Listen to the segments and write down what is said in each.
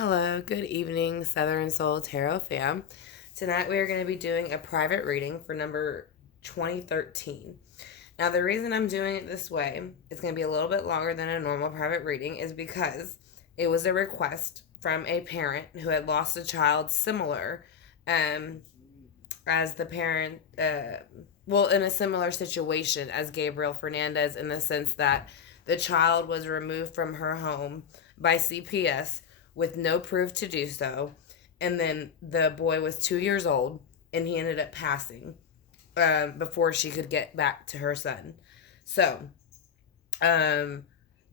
Hello, good evening, Southern Soul Tarot fam. Tonight we are going to be doing a private reading for number 2013. Now, the reason I'm doing it this way, it's going to be a little bit longer than a normal private reading, is because it was a request from a parent who had lost a child similar um, as the parent, in a similar situation as Gabriel Fernandez, in the sense that the child was removed from her home by CPS with no proof to do so. And then the boy was 2 years old and he ended up passing before she could get back to her son. So, they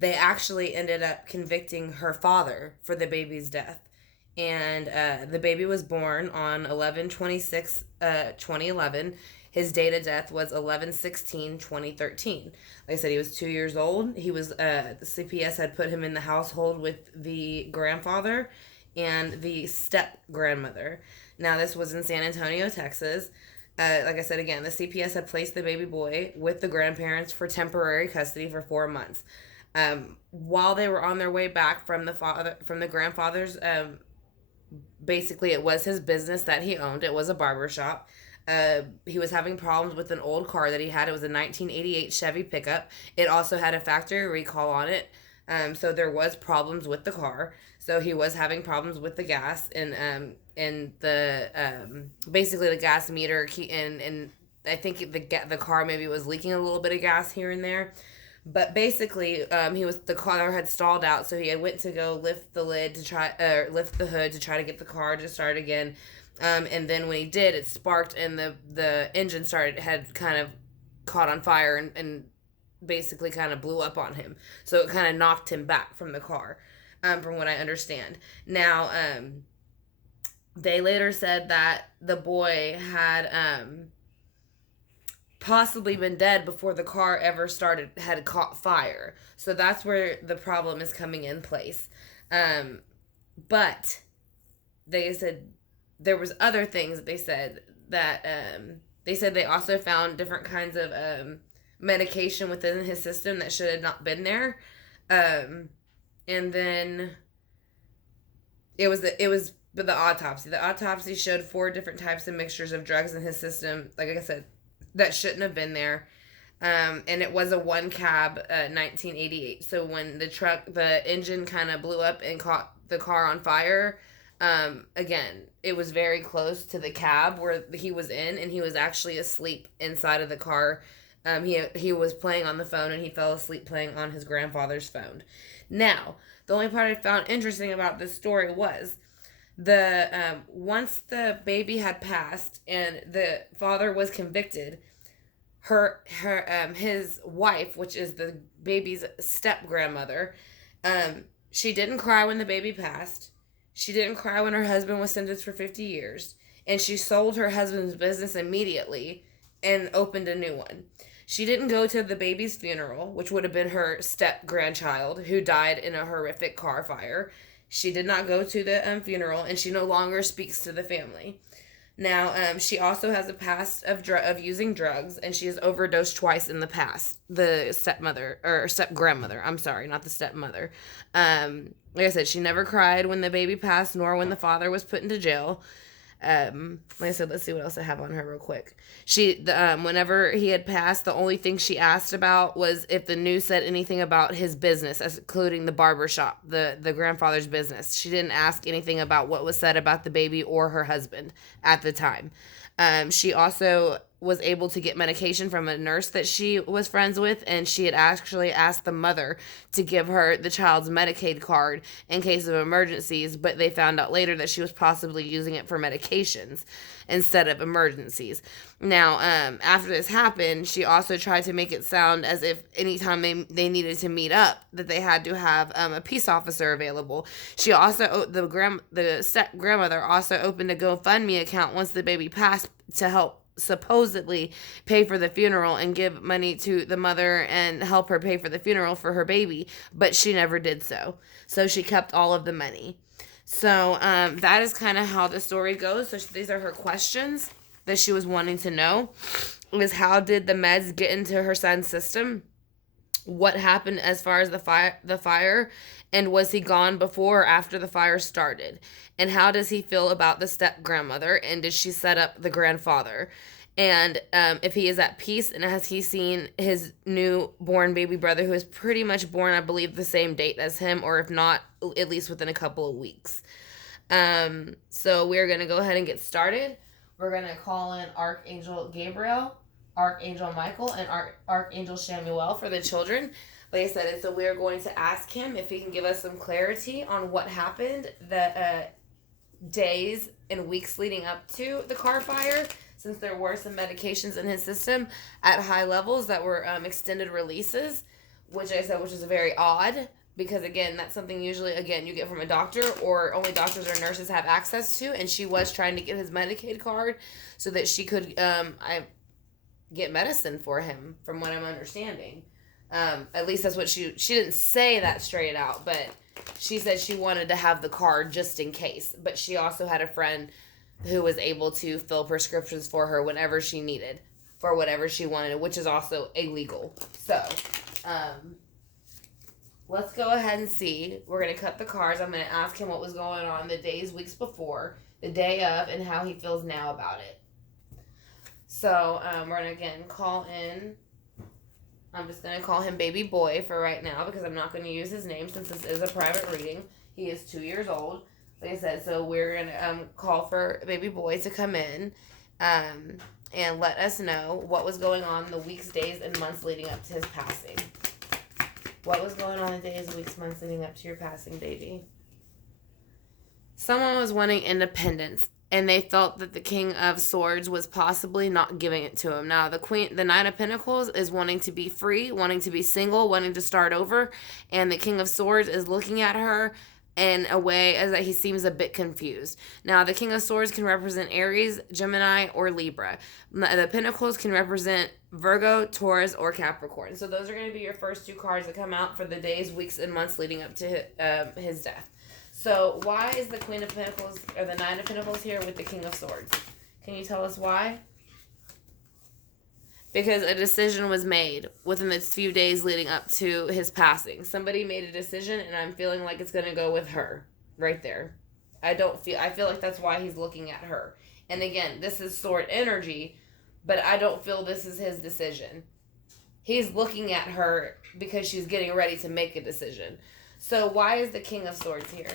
actually ended up convicting her father for the baby's death. And the baby was born on 11/26/2011. His date of death was 11/16/2013. Like I said, he was 2 years old. He was the CPS had put him in the household with the grandfather and the step grandmother. Now this was in San Antonio, Texas. Like I said again, the CPS had placed the baby boy with the grandparents for temporary custody for 4 months. While they were on their way back from the grandfather's, basically it was his business that he owned. It was a barber shop. He was having problems with an old car that he had. It was a 1988 Chevy pickup. It also had a factory recall on it. So there was problems with the car. So he was having problems with the gas and the basically the gas meter and I think the car maybe was leaking a little bit of gas here and there. But basically, the car had stalled out, so he had went to go lift the hood to try to get the car to start again. And then when he did, it sparked and the engine had kind of caught on fire and basically kind of blew up on him. So it kind of knocked him back from the car, from what I understand. Now, they later said that the boy had possibly been dead before the car ever had caught fire. So that's where the problem is coming in place. But they said there was other things that they said they also found different kinds of medication within his system that should have not been there. And then it was the autopsy. The autopsy showed 4 different types of mixtures of drugs in his system. Like I said, that shouldn't have been there. And it was a one cab 1988. So when the engine kind of blew up and caught the car on fire, again, it was very close to the cab where he was in, and he was actually asleep inside of the car. He was playing on the phone, and he fell asleep playing on his grandfather's phone. Now, the only part I found interesting about this story was once the baby had passed and the father was convicted, his wife, which is the baby's step grandmother, she didn't cry when the baby passed. She didn't cry when her husband was sentenced for 50 years, and she sold her husband's business immediately and opened a new one. She didn't go to the baby's funeral, which would have been her step grandchild who died in a horrific car fire. She did not go to the funeral, and she no longer speaks to the family. Now, she also has a past of using drugs, and she has overdosed twice in the past. The step grandmother. I'm sorry, not the stepmother. Like I said, she never cried when the baby passed, nor when the father was put into jail. Like I said, let's see what else I have on her real quick. Whenever he had passed, the only thing she asked about was if the news said anything about his business, including the barber shop, the grandfather's business. She didn't ask anything about what was said about the baby or her husband at the time. She also was able to get medication from a nurse that she was friends with, and she had actually asked the mother to give her the child's Medicaid card in case of emergencies, but they found out later that she was possibly using it for medications instead of emergencies. Now, after this happened, she also tried to make it sound as if anytime they needed to meet up, that they had to have a peace officer available. She also, the step grandmother also opened a GoFundMe account once the baby passed to help supposedly pay for the funeral and give money to the mother and help her pay for the funeral for her baby, but she never did so. So she kept all of the money. So that is kind of how the story goes. So these are her questions that she was wanting to know, is how did the meds get into her son's system? what happened as far as the fire, and was he gone before or after the fire started, and how does he feel about the step grandmother, and did she set up the grandfather, and if he is at peace, and has he seen his newborn baby brother, who is pretty much born, I believe, the same date as him, or if not, at least within a couple of weeks. So we're gonna go ahead and get started. We're gonna call in Archangel Gabriel, Archangel Michael, and Archangel Shamuel for the children. Like I said, so we're going to ask him if he can give us some clarity on what happened the days and weeks leading up to the car fire, since there were some medications in his system at high levels that were extended releases, which is very odd, because again, that's something usually, again, you get from a doctor, or only doctors or nurses have access to, and she was trying to get his Medicaid card so that she could get medicine for him, from what I'm understanding. At least that's what she didn't say that straight out, but she said she wanted to have the card just in case. But she also had a friend who was able to fill prescriptions for her whenever she needed, for whatever she wanted, which is also illegal. So, let's go ahead and see. We're going to cut the cards. I'm going to ask him what was going on the days, weeks before, the day of, and how he feels now about it. So, we're going to, again, call in. I'm just going to call him Baby Boy for right now, because I'm not going to use his name since this is a private reading. He is 2 years old, like I said. So we're going to call for Baby Boy to come in and let us know what was going on the weeks, days, and months leading up to his passing. What was going on the days, weeks, months leading up to your passing, baby? Someone was wanting independence, and they felt that the King of Swords was possibly not giving it to him. Now, the Knight of Pentacles is wanting to be free, wanting to be single, wanting to start over, and the King of Swords is looking at her in a way as that he seems a bit confused. Now, the King of Swords can represent Aries, Gemini, or Libra. The Pentacles can represent Virgo, Taurus, or Capricorn. So those are going to be your first two cards that come out for the days, weeks, and months leading up to his death. So why is the Queen of Pentacles, or the Nine of Pentacles, here with the King of Swords? Can you tell us why? Because a decision was made within the few days leading up to his passing. Somebody made a decision, and I'm feeling like it's going to go with her right there. I feel like that's why he's looking at her. And again, this is sword energy, but I don't feel this is his decision. He's looking at her because she's getting ready to make a decision. So why is the King of Swords here?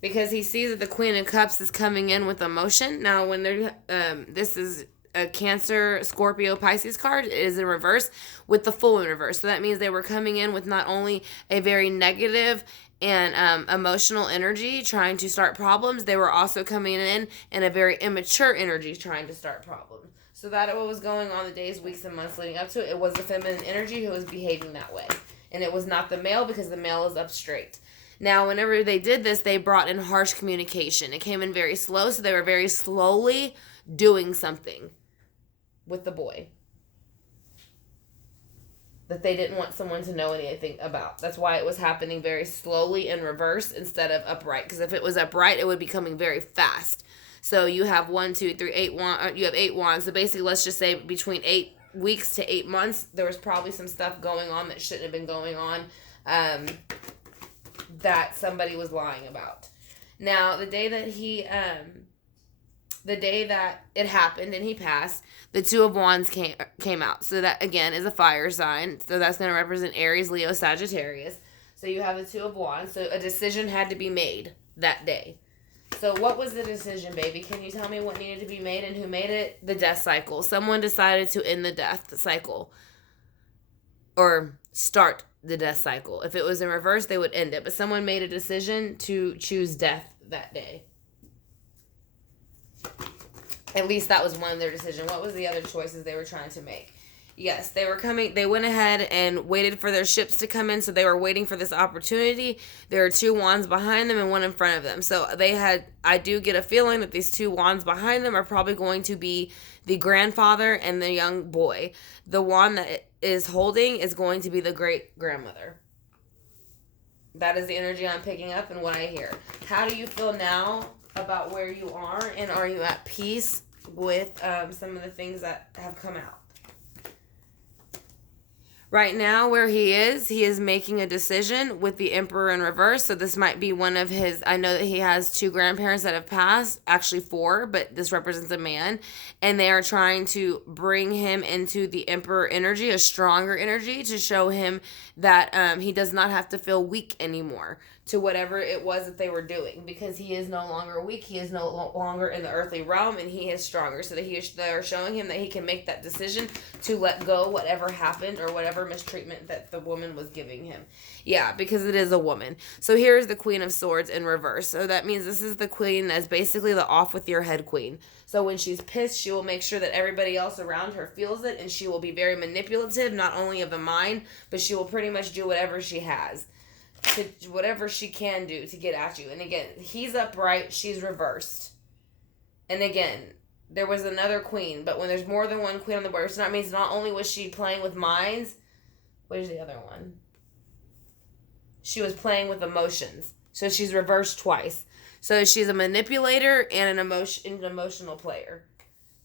Because he sees that the Queen of Cups is coming in with emotion. Now, when they're this is a Cancer, Scorpio, Pisces card. It is in reverse with the Fool in reverse. So that means they were coming in with not only a very negative and emotional energy trying to start problems, they were also coming in a very immature energy trying to start problems. So that what was going on the days, weeks, and months leading up to it. It was the feminine energy who was behaving that way. And it was not the male, because the male is up straight. Now, whenever they did this, they brought in harsh communication. It came in very slow, so they were very slowly doing something with the boy that they didn't want someone to know anything about. That's why it was happening very slowly in reverse instead of upright. Because if it was upright, it would be coming very fast. So you have 1, 2, 3, 8 wands. You have 8 wands. So basically, let's just say between 8 weeks to 8 months, there was probably some stuff going on that shouldn't have been going on, that somebody was lying about. Now, the day that it happened and he passed, the Two of Wands came out. So that, again, is a fire sign. So that's going to represent Aries, Leo, Sagittarius. So you have the Two of Wands. So a decision had to be made that day. So what was the decision, baby? Can you tell me what needed to be made and who made it? The death cycle. Someone decided to end the death cycle. Or start the death cycle. If it was in reverse, they would end it. But someone made a decision to choose death that day. At least that was one of their decisions. What was the other choices they were trying to make? Yes, they went ahead and waited for their ships to come in, so they were waiting for this opportunity. There are 2 wands behind them and 1 in front of them. So I do get a feeling that these 2 wands behind them are probably going to be the grandfather and the young boy. The wand that is holding is going to be the great-grandmother. That is the energy I'm picking up and what I hear. How do you feel now about where you are, and are you at peace some of the things that have come out. Right now, where he is making a decision with the Emperor in reverse. So this might be one of his. I know that he has 2 grandparents that have passed, actually 4, but this represents a man, and they are trying to bring him into the Emperor energy, a stronger energy, to show him that he does not have to feel weak anymore to whatever it was that they were doing, because he is no longer weak. He is no longer in the earthly realm, and he is stronger. So that they're showing him that he can make that decision to let go whatever happened or whatever mistreatment that the woman was giving him. Yeah, because it is a woman. So here's the Queen of Swords in reverse. So that means this is the queen that's basically the off with your head queen. So when she's pissed, she will make sure that everybody else around her feels it, and she will be very manipulative, not only of the mind, but she will pretty much do whatever she has. Whatever she can do to get at you. And again, he's upright, she's reversed. And again, there was another queen, but when there's more than one queen on the board, so that means not only was she playing with minds, where's the other one? She was playing with emotions. So she's reversed twice. So she's a manipulator and an emotional player.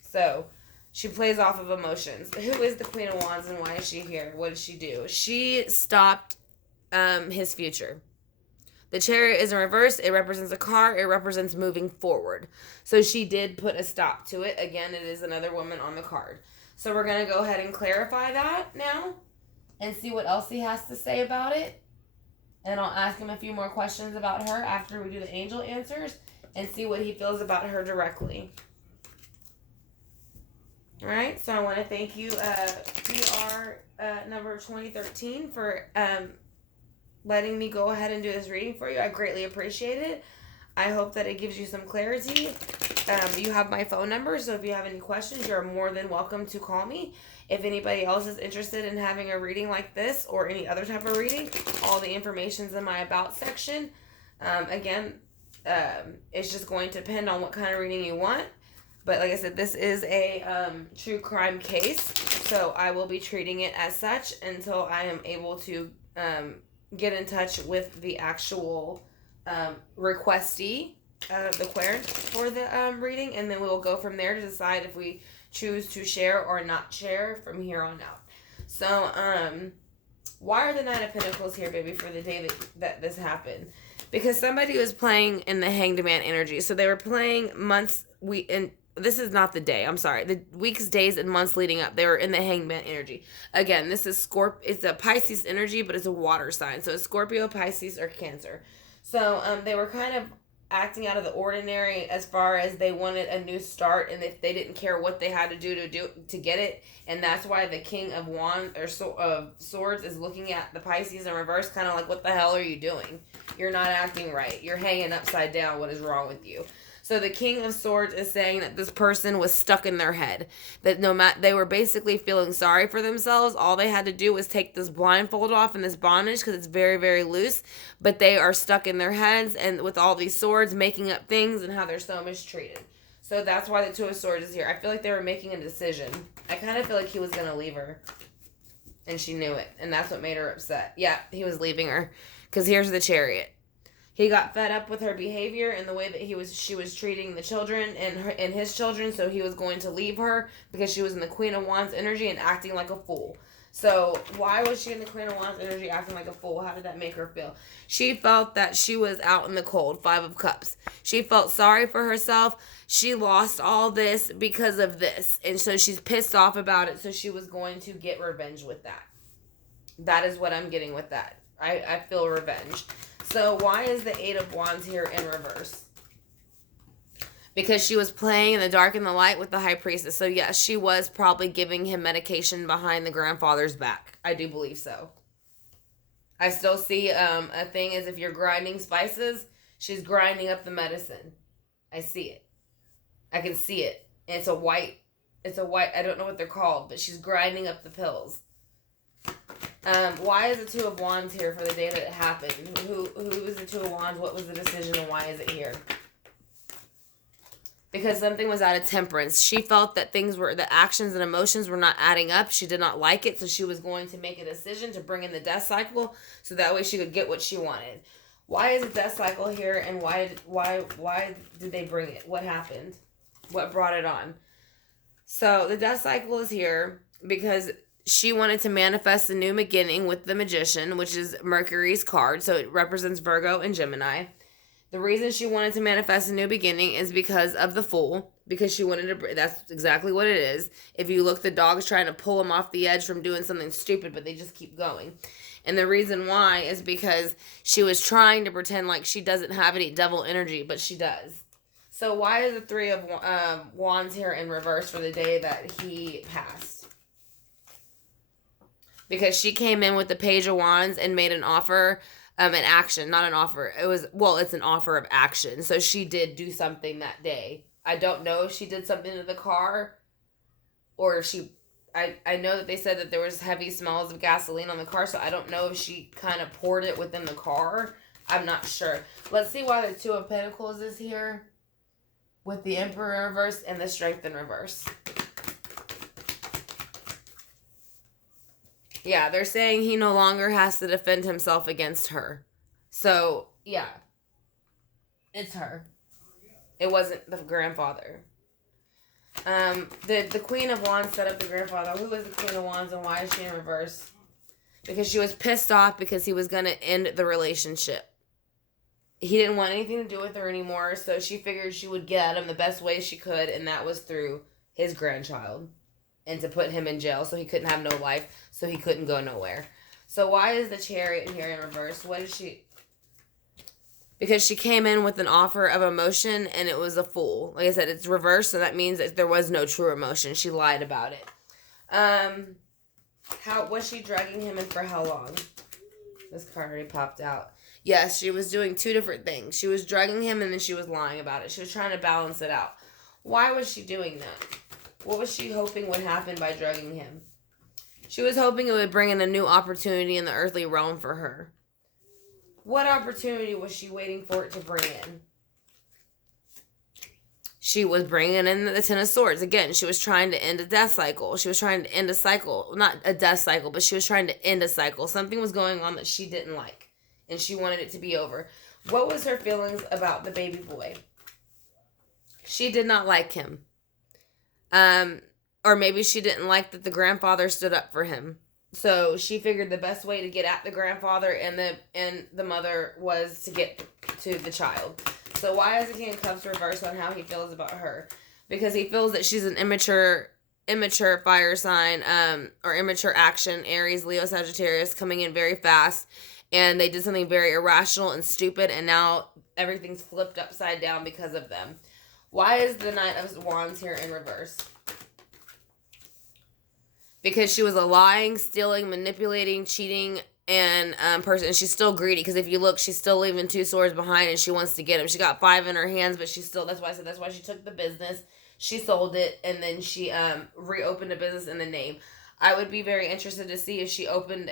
So she plays off of emotions. Who is the Queen of Wands and why is she here? What did she do? She stopped his future. The Chariot is in reverse. It represents a car. It represents moving forward. So she did put a stop to it. Again, it is another woman on the card. So we're going to go ahead and clarify that now and see what else he has to say about it. And I'll ask him a few more questions about her after we do the angel answers and see what he feels about her directly. All right. So I want to thank you, PR number 2013, for letting me go ahead and do this reading for you. I greatly appreciate it. I hope that it gives you some clarity. You have my phone number, so if you have any questions, you're more than welcome to call me. If anybody else is interested in having a reading like this or any other type of reading, all the information's in my About section. It's just going to depend on what kind of reading you want. But like I said, this is a true crime case, so I will be treating it as such until I am able to get in touch with the actual requestee, the querent for the reading, and then we will go from there to decide if we choose to share or not share from here on out. So, why are the Nine of Pentacles here, baby, for the day that this happened? Because somebody was playing in the Hanged Man energy. So they were playing this is not the day, I'm sorry. The weeks, days, and months leading up, they were in the Hanged Man energy. Again, this is it's a Pisces energy, but it's a water sign. So it's Scorpio, Pisces, or Cancer. So they were kind of acting out of the ordinary as far as they wanted a new start, and if they didn't care what they had to do to get it. And that's why the King of Wands or Swords is looking at the Pisces in reverse, kind of like, what the hell are you doing? You're not acting right. You're hanging upside down. What is wrong with you? So the King of Swords is saying that this person was stuck in their head. That they were basically feeling sorry for themselves. All they had to do was take this blindfold off and this bondage, because it's very, very loose. But they are stuck in their heads and with all these swords, making up things and how they're so mistreated. So that's why the Two of Swords is here. I feel like they were making a decision. I kind of feel like he was going to leave her. And she knew it. And that's what made her upset. Yeah, he was leaving her. Because here's the Chariot. He got fed up with her behavior and the way that she was treating the children and his children, so he was going to leave her because she was in the Queen of Wands energy and acting like a fool. So why was she in the Queen of Wands energy acting like a fool? How did that make her feel? She felt that she was out in the cold, 5 of Cups. She felt sorry for herself. She lost all this because of this, and so she's pissed off about it, so she was going to get revenge with that. That is what I'm getting with that. I feel revenge. So why is the 8 of Wands here in reverse? Because she was playing in the dark and the light with the High Priestess. So yes, she was probably giving him medication behind the grandfather's back. I do believe so. I still see a thing as if you're grinding spices, she's grinding up the medicine. I see it. I can see it. And it's a white, I don't know what they're called, but she's grinding up the pills. Why is the Two of Wands here for the day that it happened? Who was the Two of Wands? What was the decision, and why is it here? Because something was out of temperance. She felt that the actions and emotions were not adding up. She did not like it, so she was going to make a decision to bring in the death cycle, so that way she could get what she wanted. Why is the death cycle here, and why did they bring it? What happened? What brought it on? So the death cycle is here because she wanted to manifest a new beginning with the magician, which is Mercury's card. So it represents Virgo and Gemini. The reason she wanted to manifest a new beginning is because of the Fool, because she wanted to. That's exactly what it is. If you look, the dog's trying to pull him off the edge from doing something stupid, but they just keep going. And the reason why is because she was trying to pretend like she doesn't have any devil energy, but she does. So why is the Three of Wands here in reverse for the day that he passed? Because she came in with the Page of Wands and made an offer, an action, not an offer. It's an offer of action. So she did do something that day. I don't know if she did something to the car or if she, I know that they said that there was heavy smells of gasoline on the car, so I don't know if she kind of poured it within the car. I'm not sure. Let's see why the Two of Pentacles is here with the Emperor in reverse and the Strength in reverse. Yeah, they're saying he no longer has to defend himself against her. So, yeah. It's her. It wasn't the grandfather. The Queen of Wands set up the grandfather. Who is the Queen of Wands and why is she in reverse? Because she was pissed off because he was going to end the relationship. He didn't want anything to do with her anymore, so she figured she would get at him the best way she could, and that was through his grandchild. And to put him in jail so he couldn't have no life, so he couldn't go nowhere. So why is the Chariot here in reverse? What is she? Because she came in with an offer of emotion, and it was a Fool. Like I said, it's reversed, so that means that there was no true emotion. She lied about it. How was she drugging him and for how long? This card already popped out. Yes, she was doing two different things. She was drugging him and then she was lying about it. She was trying to balance it out. Why was she doing that? What was she hoping would happen by drugging him? She was hoping it would bring in a new opportunity in the earthly realm for her. What opportunity was she waiting for it to bring in? She was bringing in the Ten of Swords. Again, she was trying to end a death cycle. She was trying to end a cycle. Not a death cycle, but she was trying to end a cycle. Something was going on that she didn't like. And she wanted it to be over. What was her feelings about the baby boy? She did not like him. Or maybe she didn't like that the grandfather stood up for him. So she figured the best way to get at the grandfather and the mother was to get to the child. So why is the King of Cups reversed on how he feels about her? Because he feels that she's an immature fire sign, or immature action, Aries, Leo, Sagittarius, coming in very fast. And they did something very irrational and stupid, and now everything's flipped upside down because of them. Why is the Knight of Wands here in reverse? Because she was a lying, stealing, manipulating, cheating, and person. And she's still greedy, because if you look, she's still leaving two swords behind, and she wants to get them. She got 5 in her hands, but she's still, that's why she took the business. She sold it, and then she reopened a business in the name. I would be very interested to see if she opened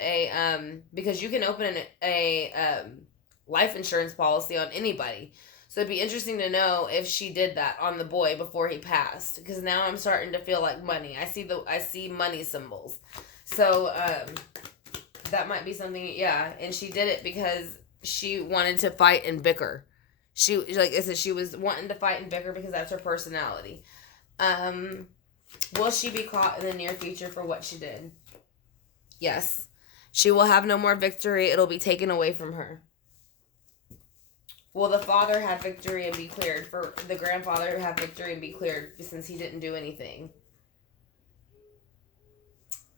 because you can open a life insurance policy on anybody. So it'd be interesting to know if she did that on the boy before he passed. Because now I'm starting to feel like money. I see money symbols. So that might be something, yeah. And she did it because she wanted to fight and bicker. She, like I said, she was wanting to fight and bicker because that's her personality. Will she be caught in the near future for what she did? Yes. She will have no more victory. It'll be taken away from her. Will the father have victory and be cleared? For the grandfather have victory and be cleared since he didn't do anything?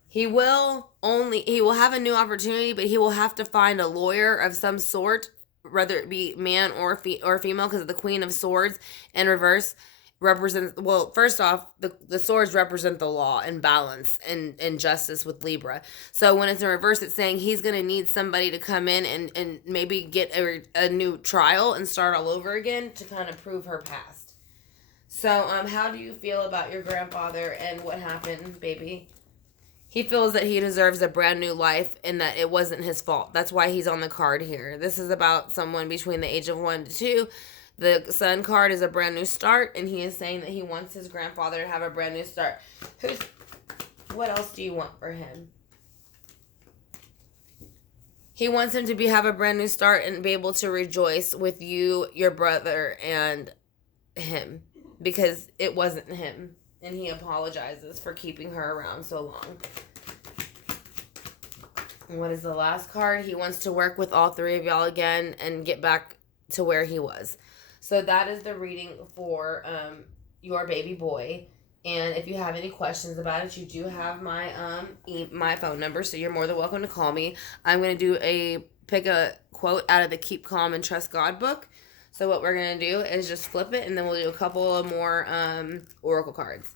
He will have a new opportunity, but he will have to find a lawyer of some sort, whether it be man or female, because the Queen of Swords in reverse represents, well, first off, the swords represent the law and balance and justice with Libra. So when it's in reverse, it's saying he's going to need somebody to come in and maybe get a new trial and start all over again to kind of prove her past. So how do you feel about your grandfather and what happened, baby? He feels that he deserves a brand new life and that it wasn't his fault. That's why he's on the card here. This is about someone between the age of 1 to 2. The Sun card is a brand new start, and he is saying that he wants his grandfather to have a brand new start. What else do you want for him? He wants him to have a brand new start and be able to rejoice with you, your brother, and him. Because it wasn't him. And he apologizes for keeping her around so long. And what is the last card? He wants to work with all three of y'all again and get back to where he was. So that is the reading for your baby boy. And if you have any questions about it, you do have my my phone number, so you're more than welcome to call me. I'm going to pick a quote out of the Keep Calm and Trust God book. So what we're going to do is just flip it, and then we'll do a couple of more oracle cards.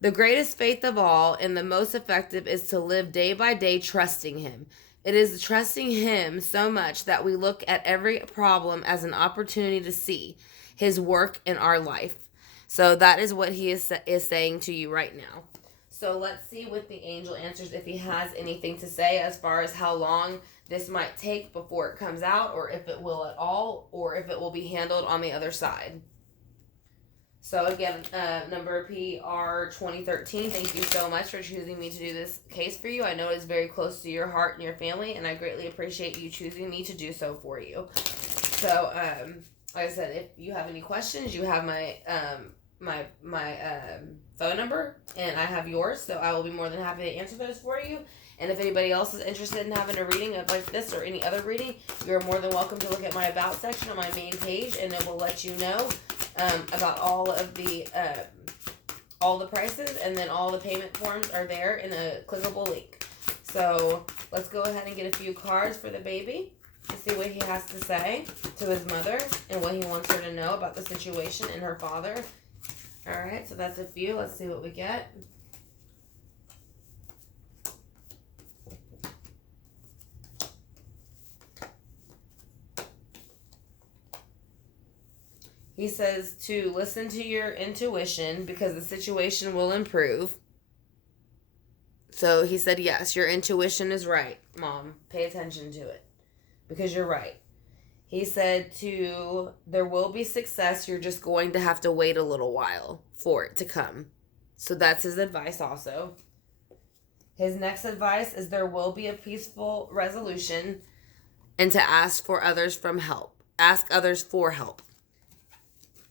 The greatest faith of all and the most effective is to live day by day trusting him. It is trusting him so much that we look at every problem as an opportunity to see his work in our life. So that is what he is saying to you right now. So let's see what the angel answers, if he has anything to say as far as how long this might take before it comes out, or if it will at all, or if it will be handled on the other side. So again, number PR 2013, thank you so much for choosing me to do this case for you. I know it is very close to your heart and your family, and I greatly appreciate you choosing me to do so for you. So, like I said, if you have any questions, you have my phone number, and I have yours, so I will be more than happy to answer those for you. And if anybody else is interested in having a reading of like this or any other reading, you're more than welcome to look at my About section on my main page, and it will let you know about all the prices, and then all the payment forms are there in a clickable link. So let's go ahead and get a few cards for the baby to see what he has to say to his mother and what he wants her to know about the situation and her father. All right, so that's a few. Let's see what we get. He says to listen to your intuition because the situation will improve. So he said, yes, your intuition is right, Mom. Pay attention to it because you're right. He said there will be success. You're just going to have to wait a little while for it to come. So that's his advice also. His next advice is there will be a peaceful resolution, and to ask for others from help. Ask others for help.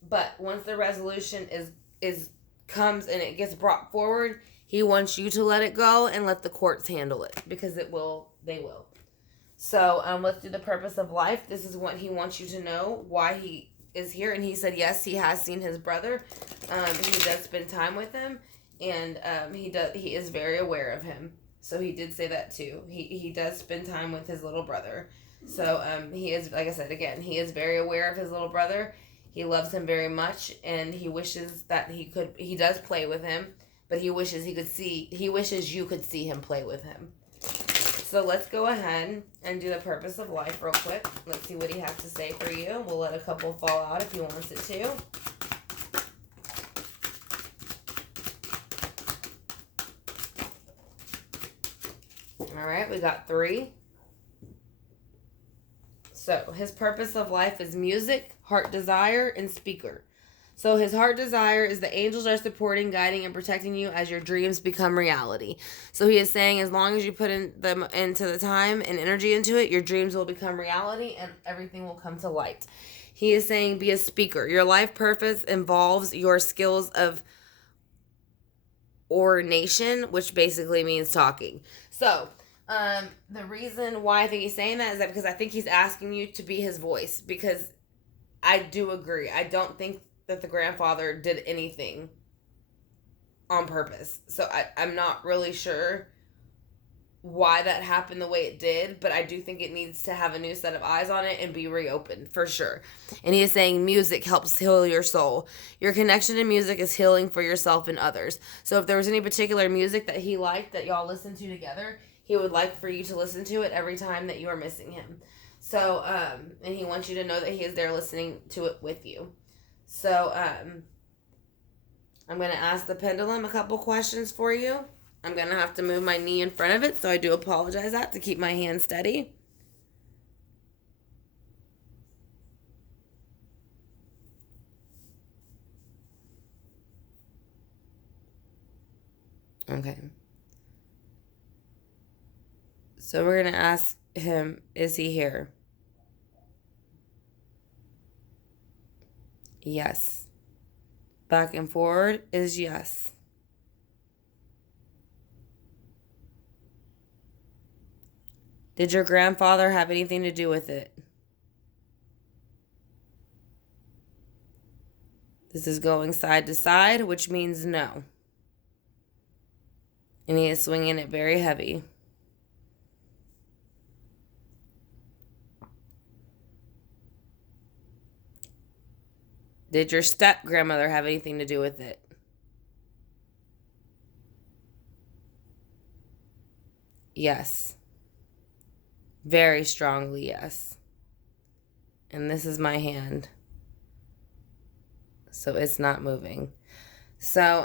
But once the resolution comes and it gets brought forward, he wants you to let it go and let the courts handle it, because they will. So let's do the purpose of life. This is what he wants you to know, why he is here. And he said, yes, he has seen his brother. He does spend time with him, and he is very aware of him. So he did say that too. He does spend time with his little brother. So he is, like I said, again, he is very aware of his little brother. He loves him very much, and he wishes that he does play with him, but he wishes you could see him play with him. So let's go ahead and do the purpose of life real quick. Let's see what he has to say for you. We'll let a couple fall out if he wants it to. All right, we got 3. So his purpose of life is music, heart desire, and speaker. So his heart desire is the angels are supporting, guiding, and protecting you as your dreams become reality. So he is saying as long as you put into the time and energy into it, your dreams will become reality and everything will come to light. He is saying be a speaker. Your life purpose involves your skills of oration, which basically means talking. So the reason why I think he's saying that is that because I think he's asking you to be his voice, because I do agree. I don't think that the grandfather did anything on purpose. So I'm not really sure why that happened the way it did, but I do think it needs to have a new set of eyes on it and be reopened for sure. And he is saying music helps heal your soul. Your connection to music is healing for yourself and others. So if there was any particular music that he liked that y'all listened to together, he would like for you to listen to it every time that you are missing him. So, and he wants you to know that he is there listening to it with you. So, I'm going to ask the pendulum a couple questions for you. I'm going to have to move my knee in front of it, so I do apologize to keep my hand steady. Okay. So we're going to ask him, is he here? Yes. back and forward is yes. Did your grandfather have anything to do with it? This is going side to side, which means no. And he is swinging it very heavy. Did your step grandmother have anything to do with it? Yes. Very strongly, yes. And this is my hand. So it's not moving. So,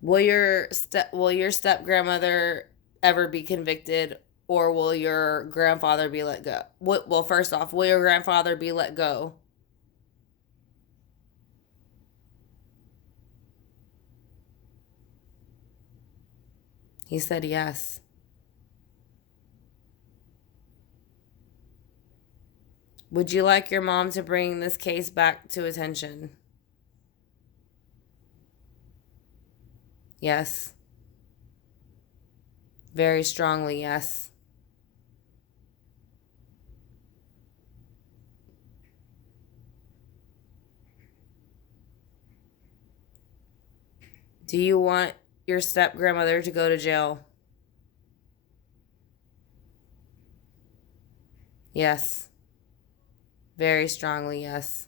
will your step grandmother ever be convicted, or will your grandfather be let go? Well, first off, will your grandfather be let go? He said yes. Would you like your mom to bring this case back to attention? Yes. Very strongly, yes. Do you want your step grandmother to go to jail? Yes. Very strongly, yes.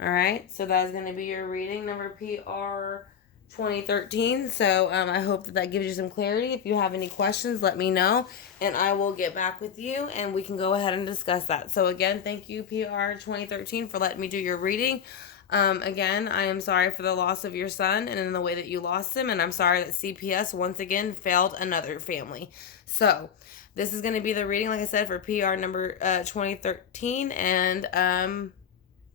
All right, so that's going to be your reading, number PR 2013. So I hope that gives you some clarity. If you have any questions, let me know, and I will get back with you, and we can go ahead and discuss that. So again, thank you, PR 2013, for letting me do your reading. Again, I am sorry for the loss of your son and in the way that you lost him, and I'm sorry that CPS once again failed another family. So this is going to be the reading, like I said, for PR number 2013, and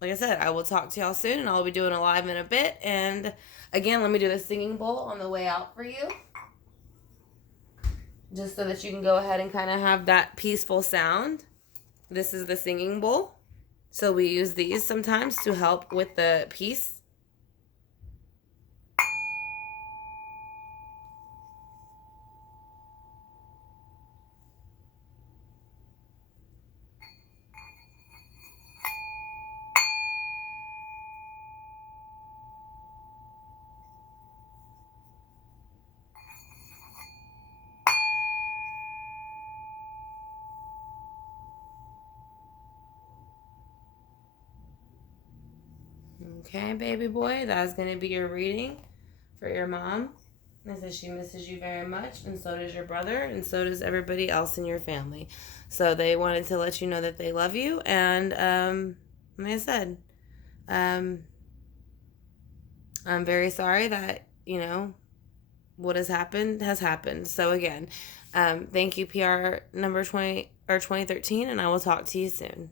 like I said, I will talk to y'all soon, and I'll be doing a live in a bit. And again, let me do the singing bowl on the way out for you, just so that you can go ahead and kind of have that peaceful sound. This is the singing bowl. So we use these sometimes to help with the peace. Okay, baby boy, that's going to be your reading for your mom. It says she misses you very much, and so does your brother, and so does everybody else in your family. So they wanted to let you know that they love you, and like I said, I'm very sorry that, what has happened has happened. So again, thank you, PR number 20 or 2013, and I will talk to you soon.